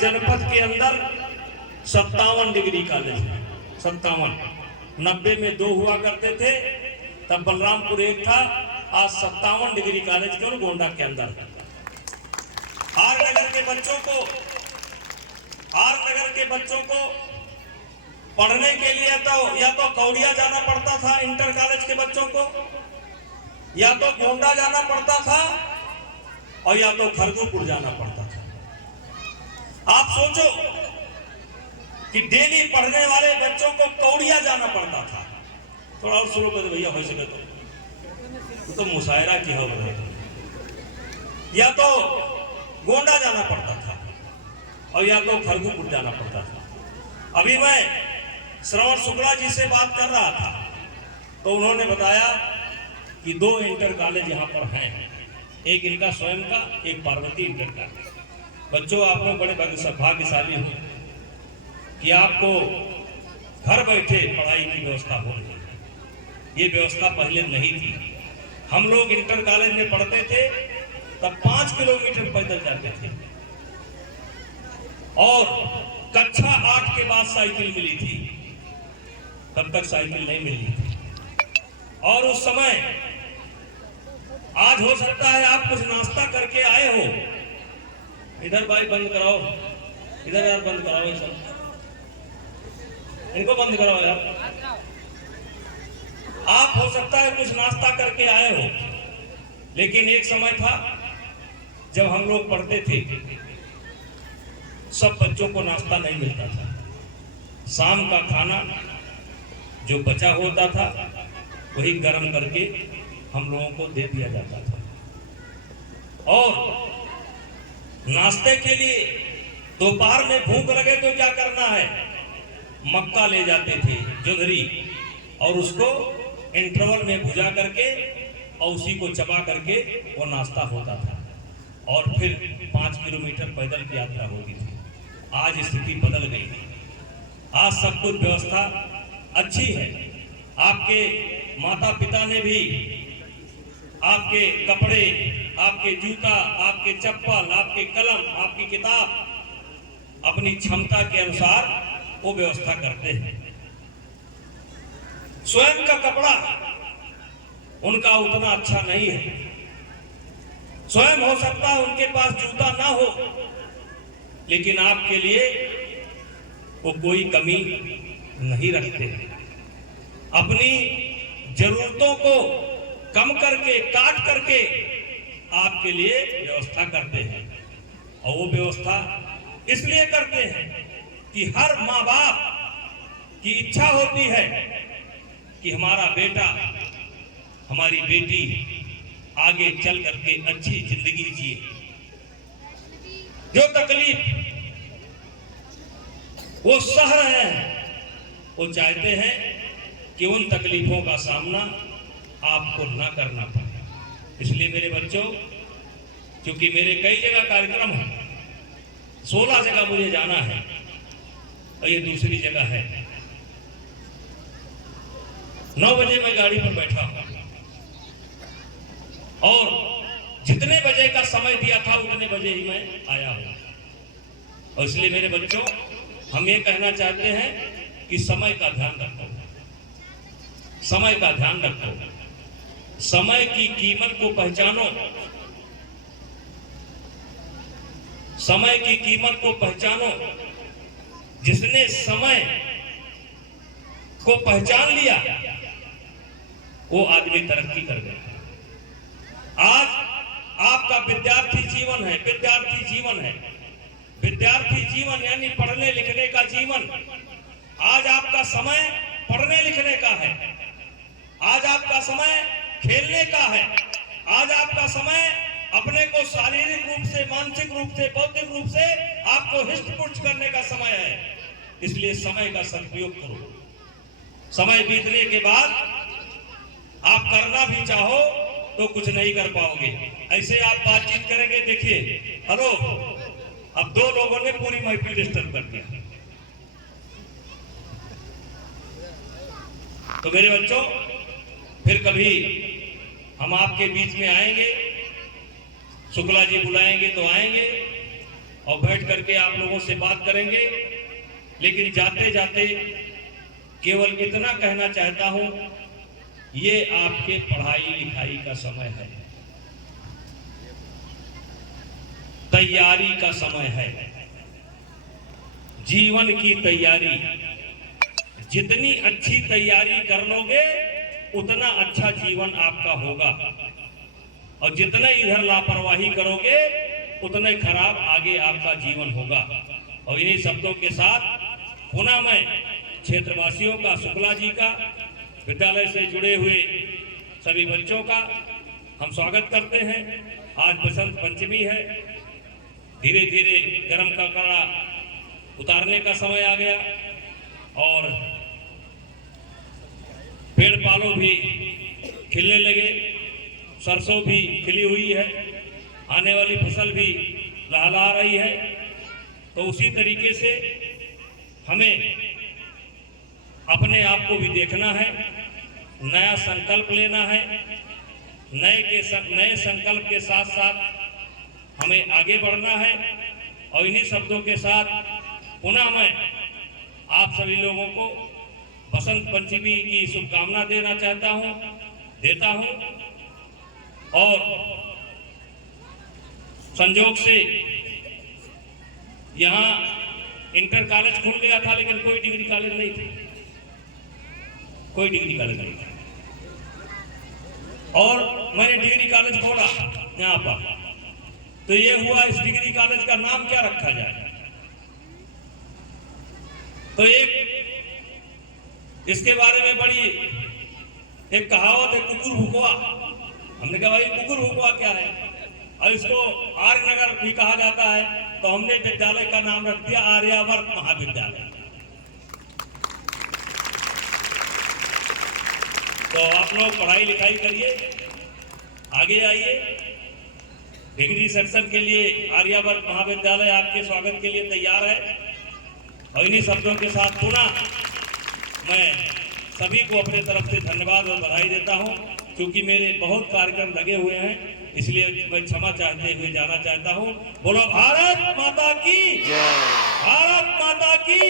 जनपद के अंदर 57 डिग्री कॉलेज है। 57, 90 में 2 हुआ करते थे, तब बलरामपुर एक था, आज 57 डिग्री कॉलेज केवल गोंडा के अंदर है। आर नगर के बच्चों को पढ़ने के लिए तो या तो कौड़िया जाना पड़ता था, इंटर कॉलेज के बच्चों को, या तो गोंडा जाना पड़ता था, और या तो खरगोपुर जाना पड़ता था। आप सोचो कि डेली पढ़ने वाले बच्चों को कौड़िया जाना पड़ता था। थोड़ा और शुरू कर भैया, हो सके तो मुशायरा की हो रहा, या तो गोंडा जाना पड़ता था और या तो खरगोपुर जाना पड़ता था। अभी मैं श्रवण शुक्ला जी से बात कर रहा था तो उन्होंने बताया कि 2 इंटर कॉलेज यहाँ पर हैं, एक इनका स्वयं का, एक पार्वती इंटर का। बच्चों, आप लोग बड़े भाग्यशाली हो कि आपको घर बैठे पढ़ाई की व्यवस्था हो रही है। ये व्यवस्था पहले नहीं थी। हम लोग इंटर कॉलेज में पढ़ते थे तब 5 किलोमीटर पैदल जाते थे, और कक्षा 8 के बाद साइकिल मिली थी, तब तक साइकिल नहीं मिली थी। और उस समय, आज हो सकता है आप कुछ नाश्ता करके आए हो, इधर भाई बंद कराओ, इधर यार बंद कराओ, ये सब इनको बंद कराओ यार। आप हो सकता है कुछ नाश्ता करके आए हो, लेकिन एक समय था जब हम लोग पढ़ते थे, सब बच्चों को नाश्ता नहीं मिलता था। शाम का खाना जो बचा होता था वही गर्म करके हम लोगों को दे दिया जाता था। और नाश्ते के लिए दोपहर में भूख लगे तो क्या करना है, मक्का ले जाते थे, जोधरी, और उसको इंटरवल में भुजा करके और उसी को चबा करके वो नाश्ता होता था, और फिर 5 किलोमीटर पैदल की यात्रा होती थी। आज स्थिति बदल गई, आज सब कुछ व्यवस्था अच्छी है। आपके माता पिता ने भी आपके कपड़े, आपके जूता, आपके चप्पल, आपके कलम, आपकी किताब अपनी क्षमता के अनुसार वो व्यवस्था करते हैं। स्वयं का कपड़ा उनका उतना अच्छा नहीं है। स्वयं हो सकता है उनके पास जूता ना हो, लेकिन आपके लिए वो कोई कमी नहीं रखते। अपनी जरूरतों को कम करके, काट करके आपके लिए व्यवस्था करते हैं। और वो व्यवस्था इसलिए करते हैं कि हर माँ बाप की इच्छा होती है कि हमारा बेटा, हमारी बेटी आगे चल करके अच्छी जिंदगी जिए। जो तकलीफ वो सह रहे हैं, वो चाहते हैं कि उन तकलीफों का सामना आपको ना करना पड़े। इसलिए मेरे बच्चों, क्योंकि मेरे कई जगह कार्यक्रम हैं, 16 जगह मुझे जाना है और ये दूसरी जगह है। 9 बजे मैं गाड़ी पर बैठा हूं और जितने बजे का समय दिया था उतने बजे ही मैं आया हूं। और इसलिए मेरे बच्चों, हम ये कहना चाहते हैं कि समय का ध्यान रखो, समय का ध्यान रखो, समय की कीमत को पहचानो, समय की कीमत को पहचानो। जिसने समय को पहचान लिया वो आदमी तरक्की कर गया। आज आपका विद्यार्थी जीवन है, विद्यार्थी जीवन है, विद्यार्थी जीवन यानी पढ़ने लिखने का जीवन। आज आपका समय पढ़ने लिखने का है, आज आपका समय खेलने का है, आज आपका समय अपने को शारीरिक रूप से, मानसिक रूप से, बौद्धिक रूप से आपको हृष्ट-पुष्ट करने का समय है। इसलिए समय का सदुपयोग करो। समय बीतने के बाद आप करना भी चाहो तो कुछ नहीं कर पाओगे। ऐसे आप बातचीत करेंगे, देखिए, हेलो, अब 2 लोगों ने पूरी महफिल डिस्टर्ब कर दिया। तो मेरे बच्चों, फिर कभी हम आपके बीच में आएंगे, शुक्ला जी बुलाएंगे तो आएंगे, और बैठ करके आप लोगों से बात करेंगे। लेकिन जाते जाते केवल इतना कहना चाहता हूं, ये आपके पढ़ाई लिखाई का समय है, तैयारी का समय है, जीवन की तैयारी। जितनी अच्छी तैयारी कर लोगे उतना अच्छा जीवन आपका होगा, और जितना इधर लापरवाही करोगे उतना खराब आगे आपका जीवन होगा। और इन्हीं शब्दों के साथ पुनः मैं क्षेत्रवासियों का, शुक्ला जी का, विद्यालय से जुड़े हुए सभी बच्चों का हम स्वागत करते हैं। आज बसंत पंचमी है, धीरे धीरे गर्म का कड़ा उतारने का समय आ गया और पेड़ पालो भी खिलने लगे, सरसों भी खिली हुई है, आने वाली फसल भी लहला रही है। तो उसी तरीके से हमें अपने आप को भी देखना है, नया संकल्प लेना है। नए संकल्प के साथ साथ हमें आगे बढ़ना है। और इन्हीं शब्दों के साथ पुनः मैं आप सभी लोगों को बसंत पंचमी की शुभकामना देता हूं। और संजोग से यहाँ इंटर कॉलेज खुल गया था, लेकिन कोई डिग्री कॉलेज नहीं था, कोई डिग्री कॉलेज नहीं था। और मैंने डिग्री कॉलेज खोला यहाँ पर, तो ये हुआ इस डिग्री कॉलेज का नाम क्या रखा जाए। तो इसके बारे में बड़ी एक कहावत है, कुकुर भुकवा। हमने कहा भाई कुकुर भुकवा क्या है, और इसको आर्यनगर भी कहा जाता है। तो हमने विद्यालय का नाम रख दिया आर्यावर्त महाविद्यालय। तो आप लोग पढ़ाई लिखाई करिए, आगे आइए। डिग्री सेक्शन के लिए आर्यावर्त महाविद्यालय आपके स्वागत के लिए तैयार है। और इन्हीं शब्दों के साथ पुनः मैं सभी को अपने तरफ से धन्यवाद और बधाई देता हूं, क्योंकि मेरे बहुत कार्यक्रम लगे हुए हैं, इसलिए मैं क्षमा चाहते हुए जाना चाहता हूं। बोलो भारत माता की, भारत माता की।